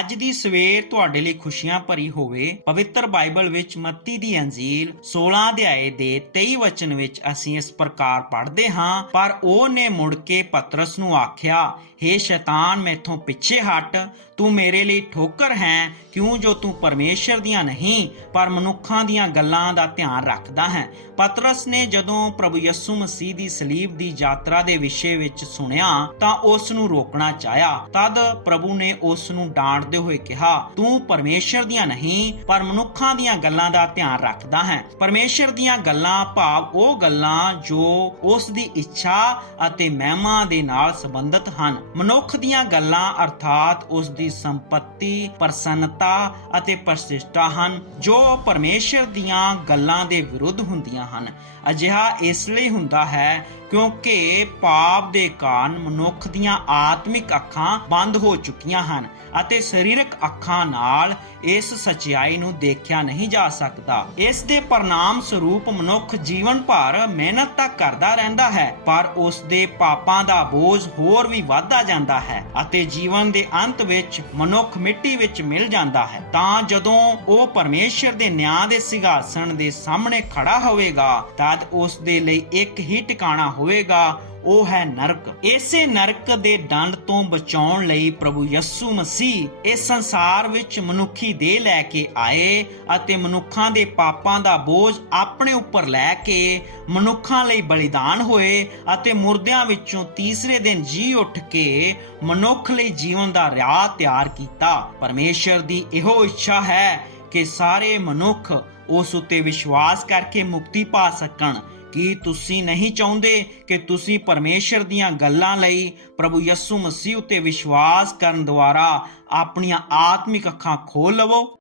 ਅੱਜ ਦੀ ਸਵੇਰ ਤੁਹਾਡੇ ਲਈ ਖੁਸ਼ੀਆਂ ਭਰੀ ਹੋਵੇ, ਪਵਿੱਤਰ ਬਾਈਬਲ ਵਿੱਚ ਮੱਤੀ ਦੀ ਅੰਜੀਲ 16 ਅਧਿਆਏ ਦੇ 23 ਵਚਨ ਵਿੱਚ ਅਸੀਂ ਇਸ ਪ੍ਰਕਾਰ ਪੜ੍ਹਦੇ ਹਾਂ, ਪਰ ਉਹ ਮੁੜ ਕੇ ਪਤਰਸ ਨੂੰ ਆਖਿਆ, ਹੇ ਸ਼ੈਤਾਨ, ਮੈਥੋਂ ਪਿੱਛੇ ਹਟ, ਤੂੰ ਮੇਰੇ ਲਈ ਠੋਕਰ ਹੈ, ਕਿਉਂ ਜੋ ਤੂੰ ਪਰਮੇਸ਼ਰ ਦੀਆਂ ਨਹੀਂ, ਪਰ ਮਨੁੱਖਾਂ ਦੀਆਂ ਗੱਲਾਂ ਦਾ ਧਿਆਨ ਰੱਖਦਾ ਹੈ? ਪਤਰਸ ਨੇ ਜਦੋਂ ਪ੍ਰਭੂ ਯਿਸੂ ਮਸੀਹ ਦੀ ਸਲੀਬ ਦੀ ਯਾਤਰਾ ਦੇ ਵਿਸ਼ੇ ਵਿੱਚ ਸੁਣਿਆ, ਤਾਂ ਉਸ ਨੂੰ ਰੋਕਣਾ ਚਾਹਿਆ। ਤਦ ਪ੍ਰਭੂ ਨੇ ਉਸ ਨੂੰ ਡਾਂਟਦੇ ਹੋਏ ਕਿਹਾ, ਤੂੰ ਪਰਮੇਸ਼ਰ ਦੀਆਂ ਨਹੀਂ, ਪਰ ਮਨੁੱਖਾਂ ਦੀਆਂ ਗੱਲਾਂ ਦਾ ਧਿਆਨ ਰੱਖਦਾ ਹੈ। ਪਰਮੇਸ਼ਰ ਦੀਆਂ ਗੱਲਾਂ, ਭਾਵ ਉਹ ਗੱਲਾਂ ਜੋ ਉਸ ਦੀ ਇੱਛਾ ਅਤੇ ਮਹਿਮਾ ਦੇ ਨਾਲ ਸੰਬੰਧਿਤ ਹਨ। ਮਨੁੱਖ ਦੀਆਂ ਗੱਲਾਂ ਅਰਥਾਤ ਉਸ ਦੀ ਸੰਪਤੀ, ਪ੍ਰਸੰਨਤਾ ਅਤੇ ਪ੍ਰਤਿਸ਼ਠਾ ਹਨ, ਜੋ ਪਰਮੇਸ਼ਰ ਦੀਆਂ ਗੱਲਾਂ ਦੇ ਵਿਰੁੱਧ ਹੁੰਦੀਆਂ ਹਨ। ਅਜਿਹਾ ਇਸ ਲਈ ਹੁੰਦਾ ਹੈ ਕਿਉਂਕਿ ਪਾਪ ਦੇ ਕਾਰਨ ਮਨੁੱਖ ਦੀਆਂ ਆਤਮਿਕ ਅੱਖਾਂ ਬੰਦ ਹੋ ਚੁੱਕੀਆਂ ਹਨ ਅਤੇ ਸਰੀਰਕ ਅੱਖਾਂ ਨਾਲ ਇਸ ਸਚਾਈ ਨੂੰ ਦੇਖਿਆ ਨਹੀਂ ਜਾ ਸਕਦਾ। ਇਸ ਦੇ ਪਰਿਣਾਮ ਸਰੂਪ ਮਨੁੱਖ ਜੀਵਨ ਭਰ ਮਿਹਨਤ ਤਾਂ ਕਰਦਾ ਰਹਿੰਦਾ ਹੈ, ਪਰ ਉਸ ਦੇ ਪਾਪਾਂ ਦਾ ਬੋਝ ਹੋਰ ਵੀ ਵੱਧਦਾ ਜਾਂਦਾ ਹੈ ਅਤੇ ਜੀਵਨ ਦੇ ਅੰਤ ਵਿੱਚ ਮਨੁੱਖ ਮਿੱਟੀ ਵਿੱਚ ਮਿਲ ਜਾਂਦਾ ਹੈ। ਤਾਂ ਜਦੋਂ ਉਹ ਪਰਮੇਸ਼ਰ ਦੇ ਨਿਆਂ ਦੇ ਸਿੰਘਾਸਣ ਦੇ ਸਾਹਮਣੇ ਖੜਾ ਹੋਵੇਗਾ, ਤਦ ਉਸ ਦੇ ਲਈ ਇੱਕ ਹੀ ਟਿਕਾਣਾ ਹੋਵੇਗਾ ਉਹ ਹੈ ਨਰਕ। ਇਸੇ ਨਰਕ ਦੇ ਦੰਡ ਤੋਂ ਬਚਾਉਣ ਲਈ ਪ੍ਰਭੂ ਯਿਸੂ ਮਸੀਹ ਇਸ ਸੰਸਾਰ ਵਿੱਚ ਮਨੁੱਖੀ ਦੇਹ ਲੈ ਕੇ ਆਏ ਅਤੇ ਮਨੁੱਖਾਂ ਦੇ ਪਾਪਾਂ ਦਾ ਬੋਝ ਆਪਣੇ ਉੱਪਰ ਲੈ ਕੇ ਮਨੁੱਖਾਂ ਲਈ ਬਲੀਦਾਨ ਹੋਏ ਅਤੇ ਮੁਰਦਿਆਂ ਵਿੱਚੋਂ ਤੀਸਰੇ ਦਿਨ ਜੀ ਉੱਠ ਕੇ ਮਨੁੱਖ ਲਈ ਜੀਵਨ ਦਾ ਰਾਹ ਤਿਆਰ ਕੀਤਾ। ਪਰਮੇਸ਼ਰ ਦੀ ਇਹੋ ਇੱਛਾ ਹੈ ਕਿ ਸਾਰੇ ਮਨੁੱਖ ਉਸ ਉੱਤੇ ਵਿਸ਼ਵਾਸ ਕਰਕੇ ਮੁਕਤੀ ਪਾ ਸਕਣ। ਕੀ ਤੁਸੀਂ ਨਹੀਂ ਚਾਹੁੰਦੇ ਕਿ ਤੁਸੀਂ ਪਰਮੇਸ਼ਰ ਦੀਆਂ ਗੱਲਾਂ ਲਈ ਪ੍ਰਭੂ ਯਿਸੂ ਮਸੀਹ ਉਤੇ ਵਿਸ਼ਵਾਸ ਕਰਨ ਦੁਆਰਾ ਆਪਣੀਆਂ ਆਤਮਿਕ ਅੱਖਾਂ ਖੋਲ ਲਵੋ?